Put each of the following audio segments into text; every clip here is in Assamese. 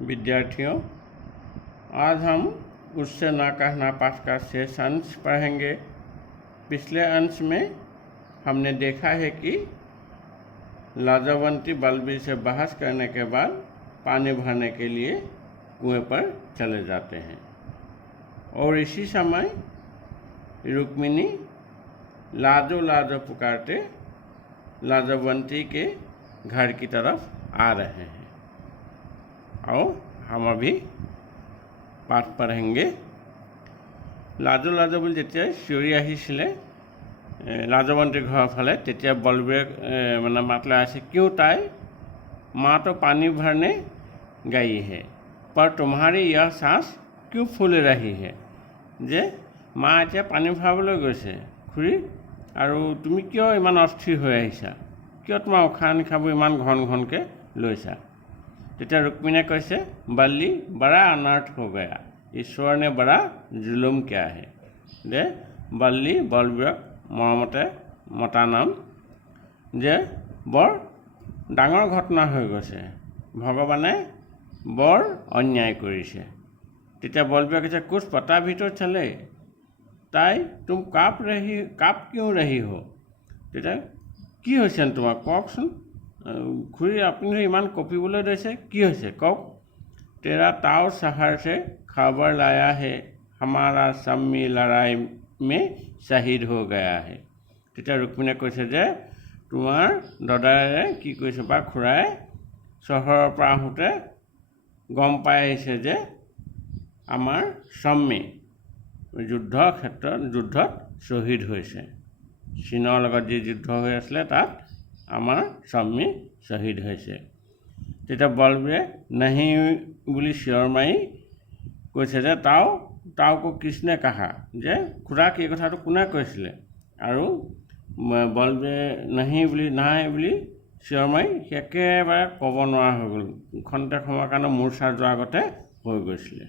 विद्यार्थियों, आज हम उससे ना कहना पाठ का शेष अंश पढ़ेंगे। पिछले अंश में हमने देखा है कि लाजवंती बलबीर से बहस करने के बाद पानी भरने के लिए कुएं पर चले जाते हैं और इसी समय रुक्मिणी लाजो लाजो पुकारते लाजवंती के घर की तरफ आ रहे हैं। आओ हम अभी पाठ पढ़ेंगे। लाजो लाजो বুলি যেতিয়া চিঞৰি আহিছিলে लाजवंती घर फाले, তেতিয়া बलबीरे মানে मात लगाइছে, क्यों ताई, माँ तो पानी भरने गई है, पर तुम्हारी यह सांस क्यों फूल रही है। जे माँ এতিয়া পানী ভৰাবলৈ গৈছে খুৰী, আৰু তুমি কিয় ইমান অস্থিৰ হৈ আহিছা, কিয় তোমাৰ উশাহ নিশাহবোৰ ইমান ঘন ঘনকৈ লৈছা। তেতিয়া रुक्मिणी কৈছে, बल्ली बड़ा अनर्थ हो गया, ईश्वर ने बड़ा जुलुम किया है। जे बल्ली बलबीरक মৰমতে মতা নাম, যে বৰ ডাঙৰ ঘটনা হৈ গৈছে, ভগৱানে বৰ অন্যায় কৰিছে। তেতিয়া বলবীৰে কৈছে, कुछ पता भी तो चले ताई, तुम काप क्यों रही हो। তেতিয়া কি হৈছে তোমাৰ, কওকচোন খুৰী, আপুনি ইমান কঁপিবলৈ লৈছে, কি হৈছে কওক। तेरा ताऊ शहर से खबर लाया है, हमारा सम्मी लड़ाई में शहीद हो गया है। তেতিয়া रुक्मिणीয়ে কৈছে যে তোমাৰ দাদায়ে কি কৈছে বা খুৰাই চহৰৰ পৰা আহোঁতে গম পাই আহিছে যে আমাৰ সম্মি যুদ্ধত শ্বহীদ হৈছে। চীনৰ লগত যি যুদ্ধ হৈ আছিলে তাত আমাৰ সম্মি শ্বহীদ হৈছে। তেতিয়া বলবীৰে नहीं বুলি চিঞৰ মাৰি কৈছে যে তাওকো কিসনে কাহা, যে খুৰাক এই কথাটো কোনে কৈছিলে। আৰু বলবীৰে নাই বুলি চিঞৰ মাৰি একেবাৰে ক'ব নোৱাৰা হৈ গ'ল, খন্তে সময়ৰ কাৰণে মূৰ্ছা যোৱাৰ আগতে হৈ গৈছিলে,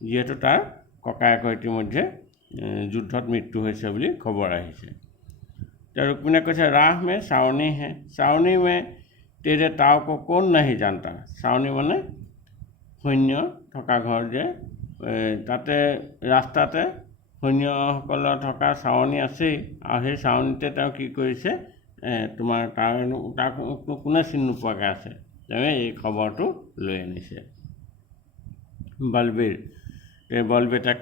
যিহেতু তাৰ ককায়েকৰ ইতিমধ্যে যুদ্ধত মৃত্যু হৈছে বুলি খবৰ আহিছে। तो रुक्मिणी কৈছে, राह में सावनी है, सावनी में तेरे ताव को कौन नहीं जानता। सावनी মানে সৈন্য থকা ঘৰ, যে তাতে ৰাস্তাতে সৈন্যসকলৰ থকা চাৱনি আছেই, আৰু সেই চাৱনিতে তেওঁ কি কৰিছে, তোমাৰ তাক কোনে চিনি নোপোৱাকৈ আছে, তেওঁ এই খবৰটো লৈ আনিছে। बलबीर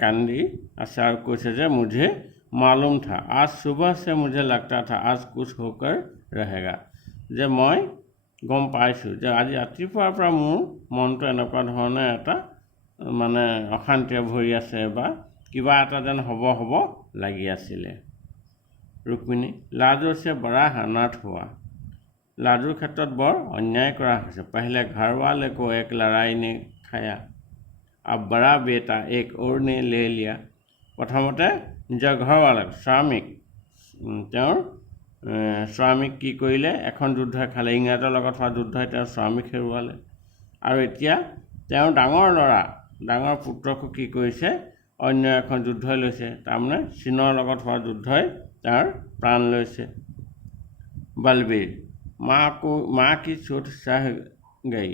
कांदी আছে আৰু কৈছে যে मुझे मालूम था, आज सुबह से मुझे लगता था आज कुछ होकर रहेगा। যে মই গম পাইছোঁ যে আজি ৰাতিপুৱাৰ পৰা মোৰ মনটো এনেকুৱা ধৰণে এটা মানে অশান্তিৰে ভৰি আছে, বা কিবা এটা যেন হ'ব লাগি আছিলে। रुक्मिणी लाजो से बड़ा अनर्थ हुआ, लाजोर ক্ষেত্ৰত বৰ অন্যায় কৰা হৈছে। पहले घर वाले को एक लड़ाई ने खाया, अब बड़ा बेटा एक और ने ले लिया। প্ৰথমতে নিজৰ ঘৰৱালাক তেওঁৰ স্বামীক কি কৰিলে, এখন যুদ্ধই খালে, ইংৰাজৰ লগত হোৱা যুদ্ধই তেওঁৰ স্বামীক হেৰুৱালে, আৰু এতিয়া তেওঁৰ ডাঙৰ পুত্ৰকো কি কৰিছে, অন্য এখন যুদ্ধই লৈছে, তাৰমানে চীনৰ লগত হোৱা যুদ্ধই তাৰ প্ৰাণ লৈছে। बलबीर माँ की चोट सह गई,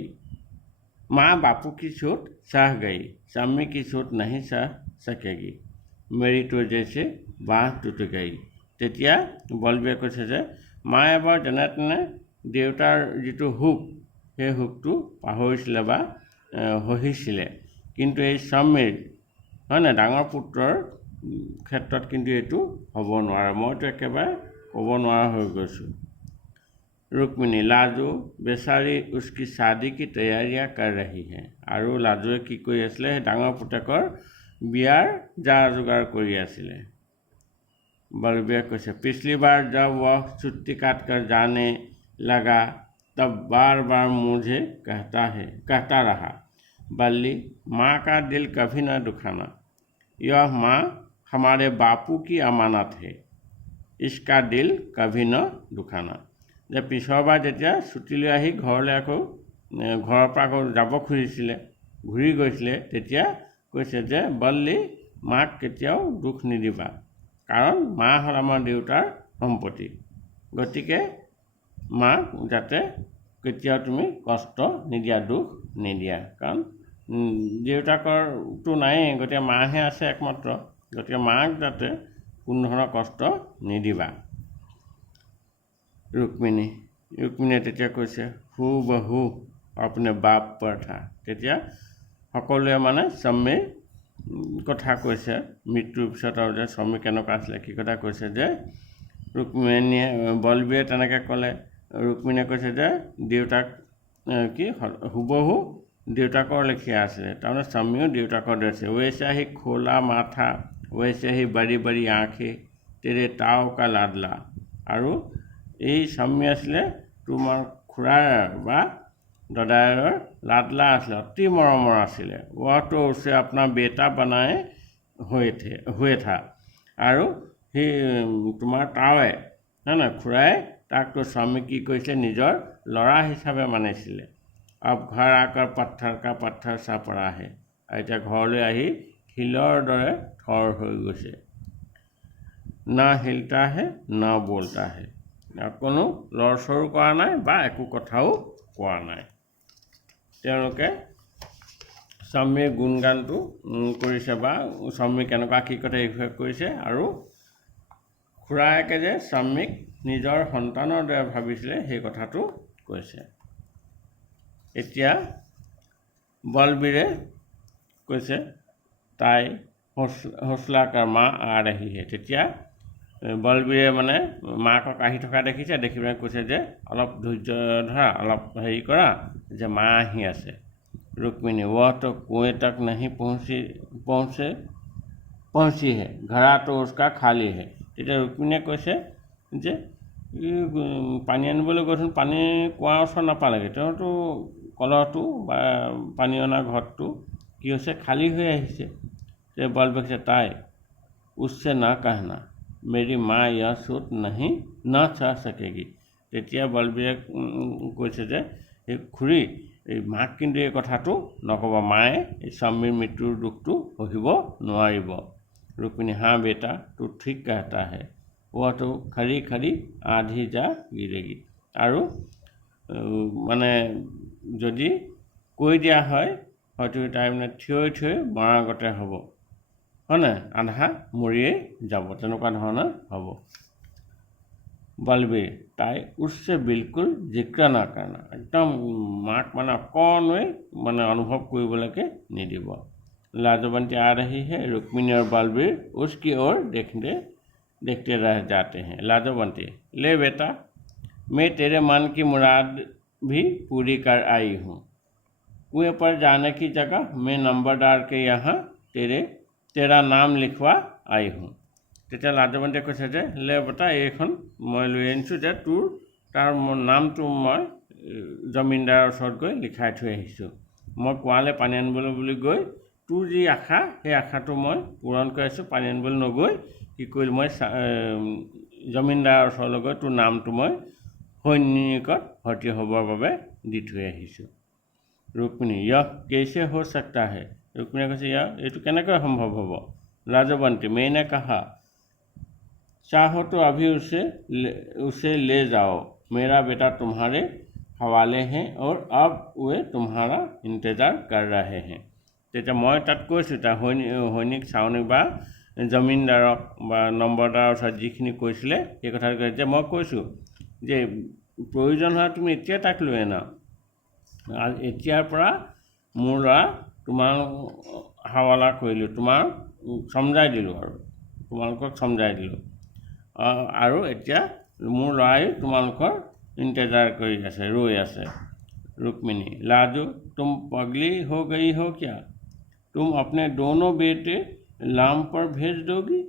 माँ बापू की चोट सह गई, सम्मी की चोट नहीं सह सकेगी, मेरी तो जैसे बाँह टूट गई। তেতিয়া বলবীৰে কৈছে যে মায়ে এবাৰ যেনে তেনে দেউতাৰ যিটো হুক, সেই হুকটো পাহৰিছিলে বা সহিছিলে, কিন্তু এই সম্মিৰ হয়নে ডাঙৰ পুত্ৰৰ ক্ষেত্ৰত কিন্তু এইটো হ'ব নোৱাৰে, মইতো একেবাৰে ক'ব নোৱাৰা হৈ গৈছোঁ। रुक्मिणी लाजो बेचारी उसकी शादी की तैयारियाँ कर रही है, আৰু লাজোৱে কি কৰি আছিলে, সেই ডাঙৰ পুতেকৰ বিয়াৰ যা যোগাৰ কৰি আছিলে। बलबीर কৈছে, पिछली बार जब वह छुट्टी काट कर जाने लगा तब बार बार मुझे कहता रहा, बल्ली माँ का दिल कभी न दुखाना, यह माँ हमारे बापू की अमानत है, इसका दिल कभी न दुखाना। যে পিছৰবাৰ যেতিয়া ছুটি লৈ আহি ঘৰলৈ আকৌ ঘৰৰ পৰা আকৌ যাব খুজিছিলে, ঘূৰি গৈছিলে, তেতিয়া কৈছে যে বল্লী মাক কেতিয়াও দুখ নিদিবা, কাৰণ মা হ'ল আমাৰ দেউতাৰ সম্পত্তি, গতিকে মাক যাতে কেতিয়াও তুমি কষ্ট নিদিয়া, দুখ নিদিয়া, কাৰণ দেউতাকৰটো নায়েই, গতিকে মাহে আছে একমাত্ৰ, গতিকে মাক যাতে কোনো ধৰণৰ কষ্ট নিদিবা। ৰুক্মিণীয়ে তেতিয়া কৈছে হু বহু আপুনি বাপ পৰ থা। তেতিয়া সকলোৱে মানে স্বামীৰ কথা কৈছে, মৃত্যুৰ পিছত আৰু যে স্বামী কেনেকুৱা আছিলে কি কথা কৈছে। যে বলবীৰে তেনেকৈ ক'লে। ৰুক্মিণীয়ে কৈছে যে দেউতাক হুবহু দেউতাকৰ লেখীয়া আছিলে, তাৰমানে স্বামীও দেউতাকৰ দৰে আছে। वैसा ही खोला माथा वैसे ही बड़ी बड़ी आँखें तेरे ताव का लाडला। আৰু এই স্বামী আছিলে তোমাৰ খুৰাৰ বা দদায়ৰ লাডলা আছিলে, অতি মৰমৰ আছিলে। वह तो उसे अपना बेटा बनाए हुए था। আৰু সেই তোমাৰ তাৱে নহয় খুৰাই তাক তো স্বামী কি কৰিছিলে, নিজৰ ল'ৰা হিচাপে মানিছিলে। अब घर आकर पत्थर का पत्थर सा पड़ा है। আৰু এতিয়া ঘৰলৈ আহি শিলৰ দৰে থৰ হৈ গৈছে। না হিলতা হে না বলতা হে। কোনো লৰচৰো কৰা নাই বা একো কথাও কোৱা নাই। তেওঁলোকে স্বামীৰ গুণগানটো কৰিছে বা স্বামী কেনেকুৱা কি কথা এই বিষয়ে কৰিছে। আৰু খুৰায়েকে যে স্বামীক নিজৰ সন্তানৰ দৰে ভাবিছিলে সেই কথাটো কৈছে। এতিয়া বলবীৰে কৈছে তাই হৌচলা কাৰ মা আ ৰহি হে। তেতিয়া বলবীৰে মানে মাকক আহি থকা দেখিছে, দেখি পেলাই কৈছে যে অলপ ধৈৰ্য ধৰা, অলপ হেৰি কৰা, যে মা আহি আছে। ৰুক্মিণী वह तो कुएं तक नहीं पहुँची है, घड़ा तो उसका खाली है। তেতিয়া ৰুক্মিণীয়ে কৈছে যে পানী আনিবলৈ গৈছিল, পানী কুঁৱাৰ ওচৰত নাপালেগৈ, তেওঁতো কলহটো বা পানী অনা ঘৰটো কি হৈছে, খালী হৈ আহিছে। যে বলবীৰে কৈছে তাই उससे ना कहना मेरी माँ यह सूत नहीं ना सह सकेगी। তেতিয়া বলবীৰে কৈছে যে এই খুৰী, এই মাক কিন্তু এই কথাটো নক'ব, মায়ে এই স্বামীৰ মৃত্যুৰ দুখটো সহিব নোৱাৰিব। ৰুক্মিণী हाँ बेटा तू ठीक कहता है, वह तो खरी खरी आधी जा गिरेगी। আৰু মানে যদি কৈ দিয়া হয় হয়তো তাই মানে থিয় মৰাৰ গতে হ'ব, হয়নে, আধা মৰিয়েই যাব, তেনেকুৱা ধৰণৰ হ'ব। বলবীৰ তাই উচ্চে বিলকুল জিক্ৰ না करना, একদম মাক মানে অকণোৱে মানে অনুভৱ কৰিবলৈকে নিদিব। लाजवंती आ रही है। रुक्मिणी और बलबीर उसकी ओर देखते रह जाते हैं। लाजवंती ले बेटा, मैं तेरे मन की मुराद भी पूरी कर आई हूँ। कुएं पर जाने की जगह मैं नंबर डाल के यहाँ तेरा नाम लिखवा आई हूँ। তেতিয়া লাজৱন্তীয়ে কৈছে যে লে বেটা, এইখন মই লৈ আনিছোঁ যে তাৰ নামটো মই জমিনদাৰৰ ওচৰত গৈ লিখাই থৈ আহিছোঁ। মই কুঁৱালৈ পানী আনিবলৈ বুলি গৈ তোৰ যি আশা, সেই আশাটো মই পূৰণ কৰি আছোঁ। পানী আনিবলৈ নগৈ কি কৰিলোঁ, মই জমিনদাৰৰ ওচৰলৈ গৈ তোৰ নামটো মই সৈনিকত ভৰ্তি হ'বৰ বাবে দি থৈ আহিছোঁ। ৰুক্মিণী यह कैसे हो सकता है। ৰুক্মিণীয়ে কৈছে এইটো কেনেকৈ সম্ভৱ হ'ব। लाजवंती मैंने कहा चाहो तो अभी उसे ले जाओ, मेरा बेटा तुम्हारे हवाले हैं और अब वे तुम्हारा इंतजार कर रहे हैं। তেতিয়া মই তাত কৈছোঁ, তাৰ সৈনিক চাউনিক বা জমিনদাৰক বা নম্বৰদাৰৰ ওচৰত যিখিনি কৈছিলে সেই কথাটো কৈছে যে মই কৈছোঁ যে প্ৰয়োজন হয় তুমি এতিয়া তাক লৈ আনা, এতিয়াৰ পৰা মোৰ ল'ৰা তোমাৰ হাৱালা কৰিলোঁ, সমজাই দিলোঁ, আৰু তোমালোকক সমজাই দিলোঁ, আৰু এতিয়া মোৰ ল'ৰাই তোমালোকৰ ইন্তজাৰ কৰি আছে, ৰৈ আছে। रुक्मिणी लाजो तुम पगली हो गई हो क्या, तुम अपने दोनों बेटे लाम पर भेज दोगी।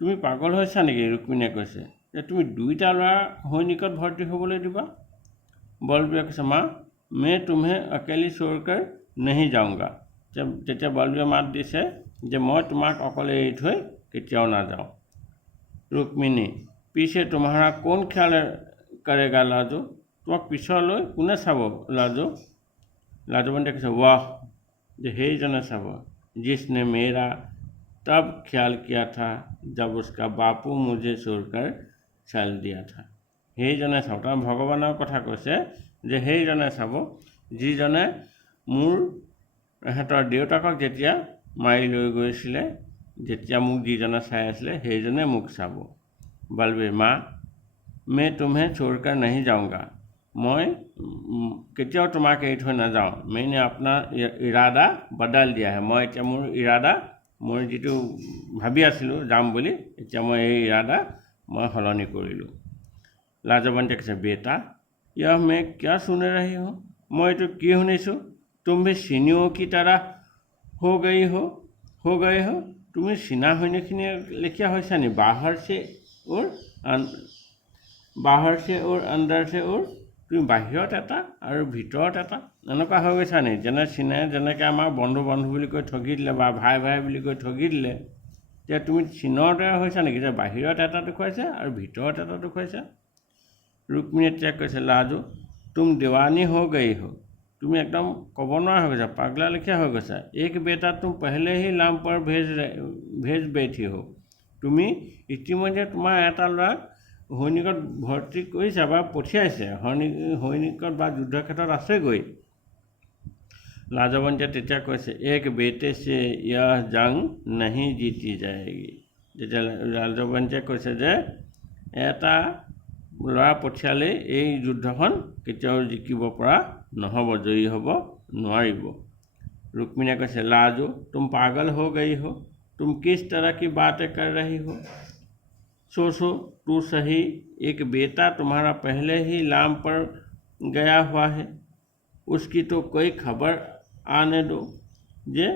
তুমি পাগল হৈছা নেকি। ৰুক্মিণীয়ে কৈছে যে তুমি দুইটা ল'ৰা সৈনিকত ভৰ্তি হ'বলৈ দিবা। বলবীৰে কৈছে মা मैं तुम्हें अकेली छोड़कर नहीं जाऊँगा। তেতিয়া বলবীৰে মাত দিছে যে মই তোমাক অকলে এৰি থৈ কেতিয়াও নাযাওঁ। रुक्मिणी पीछे तुम्हारा कौन ख्याल करेगा लाजो, তোমাক পিছলৈ কোনে চাব লাজো। লাজৱন্তীয়ে কৈছে वाह, যে সেইজনে চাব जिसने मेरा तब ख्याल किया था जब उसका बापू मुझे छोड़कर चल दिया था। সেইজনে চাব, তাৰ ভগৱানৰ কথা কৈছে যে সেইজনে চাব যিজনে মোৰ ইহঁতৰ দেউতাকক যেতিয়া মাৰি লৈ গৈছিলে, যেতিয়া মোক যিজনে চাই আছিলে সেইজনে মোক চাব। বলবীৰ মাँ मैं तुम्हें छोड़कर नहीं जाऊंगा, मैं কেতিয়াও তোমাক এৰি থৈ নাযাওঁ। मैंने अपना इरादा बदल दिया है, মই এতিয়া মোৰ ইৰাদা, মই যিটো ভাবি আছিলোঁ যাম বুলি, এতিয়া মই এই ইৰাদা মই সলনি কৰিলোঁ। লাজৱন্তীয়ে কৈছে বেটা यह मैं क्या सुन रही हूँ, मैं तो কি শুনিছোঁ, तुम भी सीनियों की तरह हो गए हो, তুমি চীনা সৈনিকখিনি লেখীয়া হৈছা নি? বাহিৰ সে ওৰ আণ্ডাৰ সে ওৰ, তুমি বাহিৰত এটা আৰু ভিতৰত এটা এনেকুৱা হৈ গৈছা নি? যেনে চীনে যেনেকৈ আমাৰ বন্ধু বুলি কৈ ঠগি দিলে বা ভাই বুলি কৈ ঠগি দিলে, এতিয়া তুমি চীনৰ দৰে হৈছা নেকি যে বাহিৰত এটা দেখুৱাইছে আৰু ভিতৰত এটা দেখুৱাইছা? ৰুক্মিণীয়ে তেতিয়া কৈছে লাজু তুম দেৱানী হৈ গই हो, তুমি একদম ক'ব নোৱাৰা হৈ গৈছা, পাগলা লেখীয়া হৈ গৈছা। এক বেটা তুম পহলে হি লাম পৰ ভেজ বেঠি हो, তুমি ইতিমধ্যে তোমাৰ এটা ল'ৰাক সৈনিকত ভৰ্তি কৰিছা বা পঠিয়াইছে, সৈনিকত বা যুদ্ধক্ষেত্ৰত আছেগৈ। লাজৱন্তীয়ে তেতিয়া কৈছে এক বেটে সে यह जंग नहीं जीती जाएगी, যেতিয়া লাজৱন্তীয়ে কৈছে যে এটা ল'ৰা পঠিয়ালে এই যুদ্ধখন কেতিয়াও জিকিব পৰা নহ'ব, জয়ী হ'ব নোৱাৰিব। ৰুক্মিণীয়ে কৈছে লাজু তুম পাগল हो गई हो, तुम किस तरह की बातें कर रही हो, सोचो तू सही, एक बेटा तुम्हारा पहले ही लाम पर गया हुआ है, उसकी तो कोई खबर आने दो। যে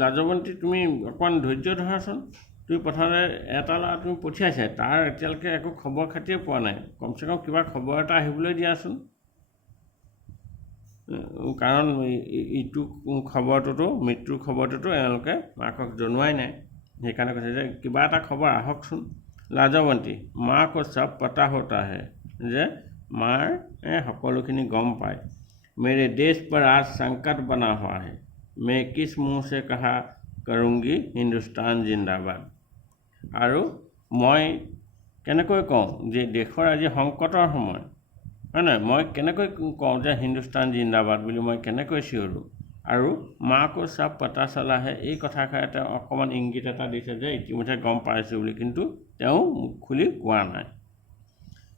লাজৱন্তী তুমি অকণমান ধৈৰ্য ধৰাচোন, তুমি প্ৰথমতে এটা ল'ৰা তুমি পঠিয়াইছা, তাৰ এতিয়ালৈকে একো খবৰ খাতিয়ে পোৱা নাই, কমচে কম কিবা খবৰ এটা আহিবলৈ দিয়াচোন। কাৰণ ইটো খবৰটোতো, মৃত্যুৰ খবৰটোতো এওঁলোকে মাকক জনোৱাই নাই, সেইকাৰণে কৈছে যে কিবা এটা খবৰ আহকচোন। লাজৱন্তী মাঁ কো সব পতা হোতা হে, যে মাৰ সকলোখিনি গম পায়। मेरे देश पर आज संकट बना हुआ है, मैं किस मुँह से कहा करूँगी हिंदुस्तान जिंदाबाद, আৰু মই কেনেকৈ কওঁ যে দেশৰ আজি সংকটৰ সময়, হয় নাই, মই কেনেকৈ কওঁ যে হিন্দুস্তান জিন্দাবাদ বুলি মই কেনেকৈ চিঞৰোঁ। আৰু মাকো চব পতা চলা হে, এই কথাষাৰে তেওঁ অকণমান ইংগিত এটা দিছে যে ইতিমধ্যে গম পাইছোঁ বুলি, কিন্তু তেওঁ মুখ খুলি কোৱা নাই।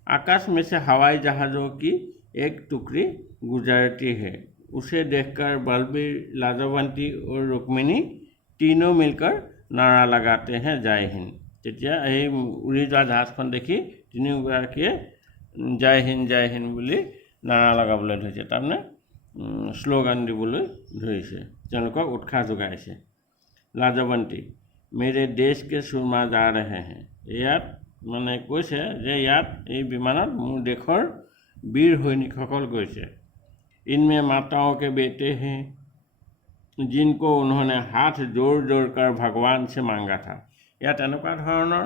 आकाश में से हवाई जहाज़ों की एक टुकड़ी गुजरती है, उसे देखकर बलबीर, लाजवंती और रुक्मिणी तीनों मिलकर नारा लगाते हैं जय हिंद। তেতিয়া এই উৰি যোৱা জাহাজখন দেখি তিনিওগৰাকীয়ে জয় হিন্দ বুলি নাৰা লগাবলৈ ধৰিছে, তাৰমানে শ্লোগান দিবলৈ ধৰিছে, তেওঁলোকক উৎসাহ যোগাইছে। লাজৱন্তী মেৰে দেশ কে সুৰমা যা ৰহে হে, ইয়াত মানে কৈছে যে ইয়াত এই বিমানত মোৰ দেশৰ বীৰ সৈনিকসকল গৈছে। ইনমে মাতাओं के बेटे हैं जिनको उन्होंने हाथ जोड़ कर भगवान से मांगा था, ইয়াত এনেকুৱা ধৰণৰ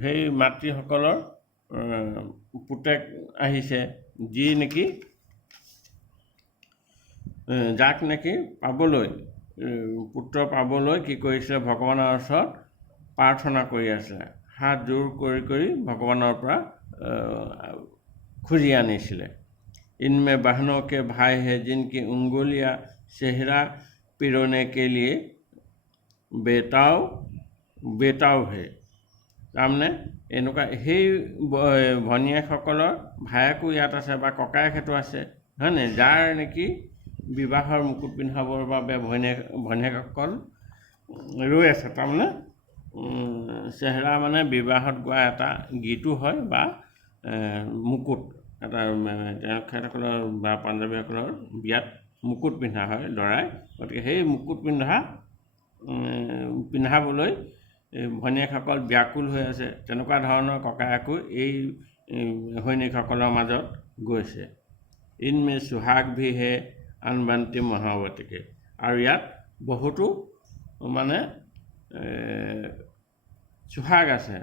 সেই মাতৃসকলৰ পুতেক আহিছে যি নেকি যাক নেকি পাবলৈ, পুত্ৰ পাবলৈ কি কৰিছিলে, ভগৱানৰ ওচৰত প্ৰাৰ্থনা কৰি আছিলে, হাত জোৰ কৰি ভগৱানৰ পৰা খুজি আনিছিলে। इनमें बहनों के भाई है जिनकी उंगलियां सेहरा पिरोने के लिए बेताव है, তাৰমানে এনেকুৱা সেই ভনীয়েকসকলৰ ভায়েকো ইয়াত আছে বা ককায়েকহেঁতো আছে, হয়নে, যাৰ নেকি বিবাহৰ মুকুট পিন্ধাবৰ বাবে ভনীয়েকসকল ৰৈ আছে। তাৰমানে চেহেৰা মানে বিবাহত গোৱা এটা গীতো হয় বা মুকুট, এটা তেখেতসকলৰ বা পাঞ্জাৱীসকলৰ বিয়াত মুকুট পিন্ধা হয় দৰাই, গতিকে সেই মুকুট পিন্ধাবলৈ ভনীয়েকসকল ব্যাকুল হৈ আছে। তেনেকুৱা ধৰণৰ ককায়েকো এই সৈনিকসকলৰ মাজত গৈছে। ইনমে সুহাগ ভি হে আনবন্তি মহাৱতীকে, আৰু ইয়াত বহুতো মানে সুহাগ আছে,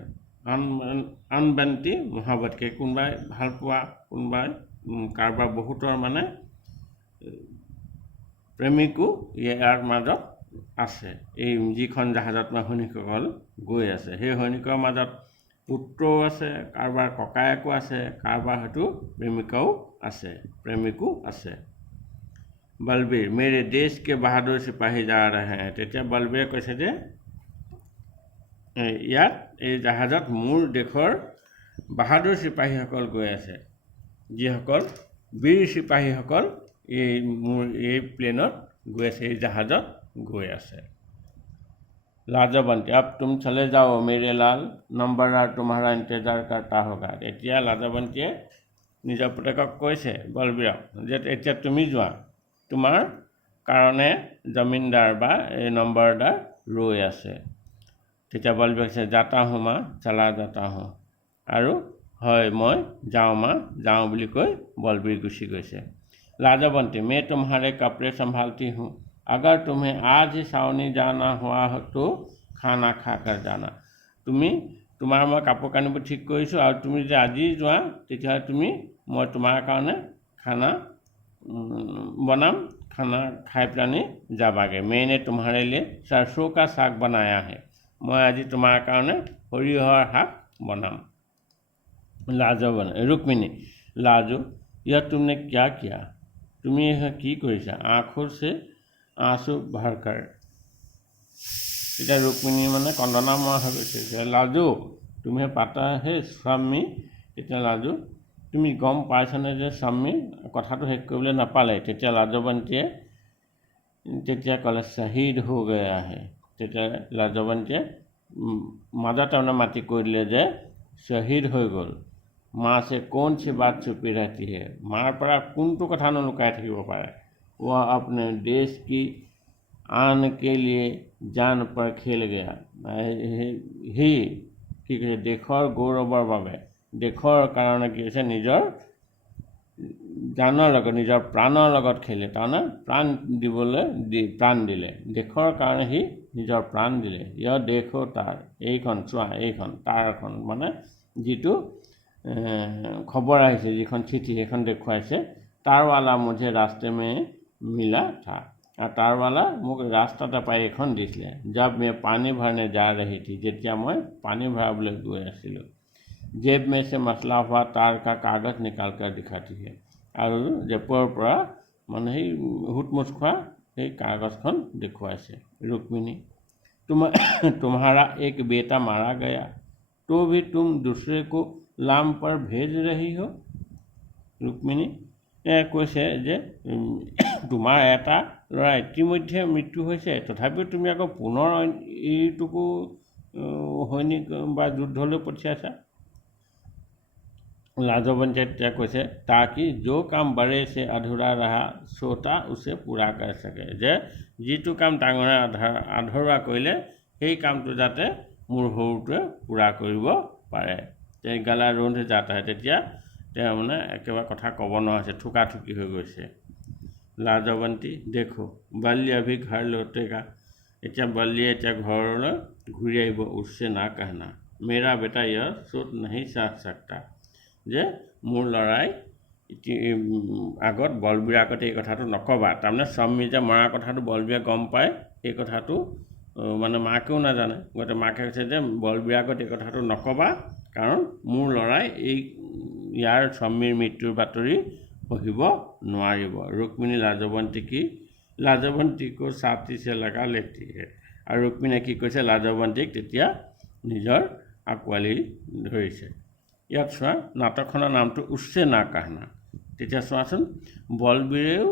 আনবন্তি মহাৱতীকে, কোনোবাই ভাল পোৱা, কোনোবাই কাৰোবাৰ বহুতৰ মানে প্ৰেমিকো ইয়াৰ মাজত আছে। এই যিখন জাহাজত সৈনিকসকল গৈ আছে, সেই সৈনিকৰ মাজত পুত্ৰও আছে, কাৰোবাৰ ককায়েকো আছে, কাৰোবাৰ হয়তো প্ৰেমিকো আছে। बलबीर मेरे देश के बहादुर सिपाही जा रहे हैं তেতিয়া বলবীৰে কৈছে যে ইয়াত এই জাহাজত মোৰ দেশৰ বাহাদুৰ চিপাহীসকল গৈ আছে যিসকল বীৰ চিপাহীসকল এই প্লেনত গৈ আছে এই জাহাজত গৈ আছে लाजवंती अब तुम चले जाओ मेरे लाल नंबरदार तुम्हारा इंतजार करता होगा এতিয়া লাজৱন্তীয়ে নিজৰ পুতেকক কৈছে বলবীৰক যে এতিয়া তুমি যোৱা তোমাৰ কাৰণে জমিনদাৰ বা এই নম্বৰদাৰ ৰৈ আছে তেতিয়া বলবীৰে কৈছে যাতা হো মা চলা যাতা হো আৰু হয় মই যাওঁ মা যাওঁ বুলি কৈ বলবীৰ গুচি গৈছে लाजवंती मैं तुम्हारे कपड़े संभालती हूँ अगर तुम्हें आज ही छावनी जाना हुआ तो खाना खाकर जाना তুমি তোমাৰ মই কাপোৰ কানিবোৰ ঠিক কৰিছোঁ আৰু তুমি যদি আজি যোৱা তেতিয়াহ'লে তুমি মই তোমাৰ কাৰণে খানা बनाम खाना खाई पेलानी जाबागे मैंने तुम्हारे लिए सरसों का साग बनाया है मैं आज तुम्हारे कारण सरियहर शाक बनाम लाजवन रुक्मिणी लाजो यह तुमने क्या किया तुम्हें यह की करिसा आँखों से आंसू भरकर इतना रुक्मिणी माने कन्दना मरा हो गई लाजो तुम्हें पता है स्वामी इतना लाजो তুমি গম পাইছানে যে স্বামী কথাটো শেষ কৰিবলৈ নাপালে তেতিয়া লাজৱন্তীয়ে তেতিয়া ক'লে শহীদ হৈ গয়া হে তেতিয়া লাজৱন্তীয়ে মাজত তাৰমানে মাতি কৈ দিলে যে শহীদ হৈ গ'ল माँ से कौन सी बात छुपी रहती है मार पर কোনটো কথা নুলুকাই থাকিব পাৰে वह अपने देश की आन के लिए जान पर खेल गया ही কি কৈছে দেশৰ গৌৰৱৰ বাবে দেশৰ কাৰণে কি হৈছে নিজৰ জানৰ লগত নিজৰ প্ৰাণৰ লগত খেলে তাৰমানে প্ৰাণ দিবলৈ প্ৰাণ দিলে দেশৰ কাৰণে সি নিজৰ প্ৰাণ দিলে ইয়াৰ দেশো তাৰ এইখন চোৱা এইখন তাৰখন মানে যিটো খবৰ আহিছে যিখন চিঠি সেইখন দেখুৱাইছে तारवाला मुझे रास्ते में मिला था और तारवाला मुझे रास्ता पाई एखन दिছিলে जब मैं पानी भरने जा रही थी जेतिया मैं पानी भराबले गई आसिलो जेब में से मसला हुआ तार का कागज निकाल कर दिखाती है और जेपर পৰা মানে সেই হুটমুচ খোৱা সেই কাগজখন দেখুৱাইছে रुक्मिणी तुम्हारा एक बेटा मारा गया तो भी तुम दूसरे को लाम पर भेज रही हो रुक्मिणी কৈছে যে তোমাৰ এটা ল'ৰা ইতিমধ্যে মৃত্যু হৈছে তথাপিও তুমি আকৌ পুনৰ এইটোকো সৈনিক বা যুদ্ধলৈ পঠিয়াইছা लाजवंती কৈছে ताकि जो काम बड़े से अधूरा रहा छोटा उसे पूरा कर सके যে যিটো কাম ডাঙৰে আধৰুৱা কৰিলে সেই কামটো যাতে মোৰ সৰুটোৱে পূৰা কৰিব পাৰে তে গলা ৰুন্ধ যাতা তেতিয়া তেওঁ মানে একেবাৰে কথা ক'ব নোৱাৰা হৈছে ঠুকাঠুকি হৈ গৈছে लाजवंती देखो बल्ली अभी घर लौटेगा এতিয়া बल्लिয়ে এতিয়া ঘৰলৈ ঘূৰি আহিব उससे ना कहना मेरा बेटा यह सोच नहीं साथ सकता যে মোৰ লৰাই আগত বলবীৰ আগতে এই কথাটো নকবা তাৰমানে স্বামী যে মৰা কথাটো বলবীৰে গম পায় এই কথাটো মানে মাকেও নাজানে গতে মাকে কৈছে যে বলবীৰ আগত এই কথাটো নকবা কাৰণ মোৰ লৰাই এই यार स्वामीर मृत्युर बातरी पढ़िब নোৱাৰিব रुक्मिणी लाजवंती को छाती से लगा लेती है और रुक्मिणी की কৈছে लाजवंतीक তেতিয়া নিজৰ আকোৱালি ধৰিছে ইয়াত চোৱা নাটকখনৰ নামটো उससे ना कहना তেতিয়া চোৱাচোন বলবীৰেও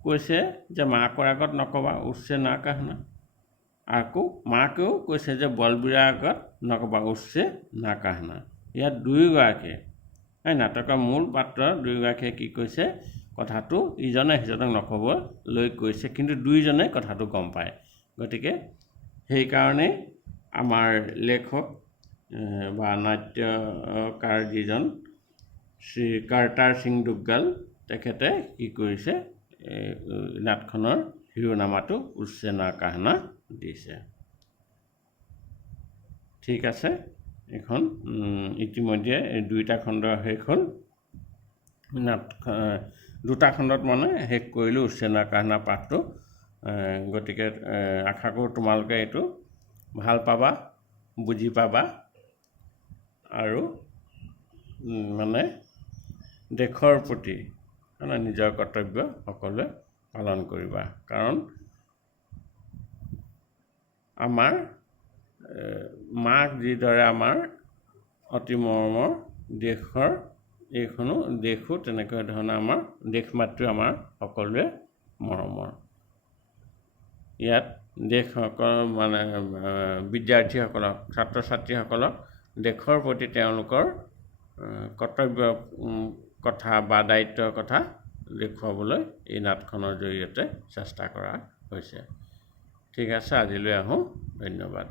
কৈছে যে মাকৰ আগত নকবা उससे ना कहना আকৌ মাকেও কৈছে যে বলবীৰৰ আগত নকবা उससे ना कहना ইয়াত দুয়োগৰাকীয়ে নাটকৰ মূল পাত্ৰ দুয়োগৰাকীয়ে কি কৈছে কথাটো ইজনে সিজনক নকবলৈ কৈছে কিন্তু দুইজনে কথাটো গম পায় গতিকে সেইকাৰণে আমাৰ লেখক বা নাট্যকাৰ যিজন শ্ৰী কাৰ্টাৰ সিং দুগ্গাল তেখেতে কি কৰিছে নাটখনৰ শিৰোনামাটো उससे ना कहना দিছে ঠিক আছে এখন ইতিমধ্যে দুইটা খণ্ড শেষ হ'ল দুটা খণ্ডত মানে শেষ কৰিলোঁ उससे ना कहना পাঠটো গতিকে আশা কৰোঁ তোমালোকে এইটো ভাল পাবা বুজি পাবা আৰু মানে দেশৰ প্ৰতি মানে নিজৰ কৰ্তব্য সকলোৱে পালন কৰিবা, কাৰণ আমাৰ মাক যিদৰে আমাৰ অতি মৰমৰ, দেশো তেনেকৈ ধৰণে আমাৰ দেশ মাতৃ আমাৰ সকলোৱে মৰমৰ। ইয়াত বিদ্যাৰ্থীসকলক, ছাত্ৰ ছাত্ৰীসকলক দেশৰ প্ৰতি তেওঁলোকৰ কৰ্তব্যৰ কথা বা দায়িত্বৰ কথা দেখুৱাবলৈ এই নাটখনৰ জৰিয়তে চেষ্টা কৰা হৈছে। ঠিক আছে, আজিলৈ আহোঁ। ধন্যবাদ।